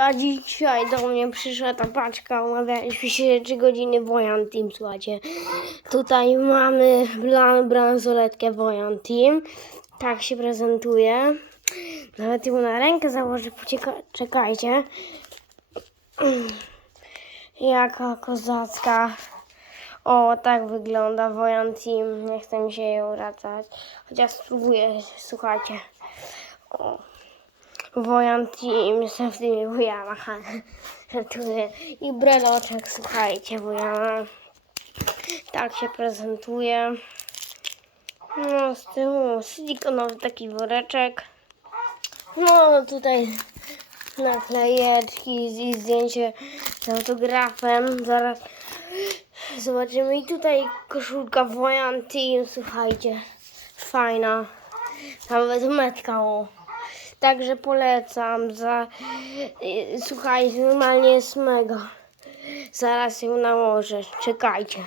A dzisiaj do mnie przyszła ta paczka, umawialiśmy się 3 godziny Wojan Team, słuchajcie. Tutaj mamy blan, bransoletkę Wojan Team. Tak się prezentuje. Nawet ją na rękę założę, poczeka, czekajcie. Jaka kozacka. O, tak wygląda Wojan Team. Nie chce mi się jej wracać. Chociaż spróbuję, słuchajcie. O. Wojan Team, jestem w tymi Wojanach. Żartuję. I breloczek, słuchajcie, Wojana. Tak się prezentuje. No, z tyłu silikonowy taki woreczek. No, tutaj naklejeczki i zdjęcie z autografem. Zaraz zobaczymy. I tutaj koszulka Wojan Team, słuchajcie. Fajna. Nawet metka, o. Także polecam. Za, y, słuchajcie, normalnie jest mega. Zaraz ją nałożę. Czekajcie.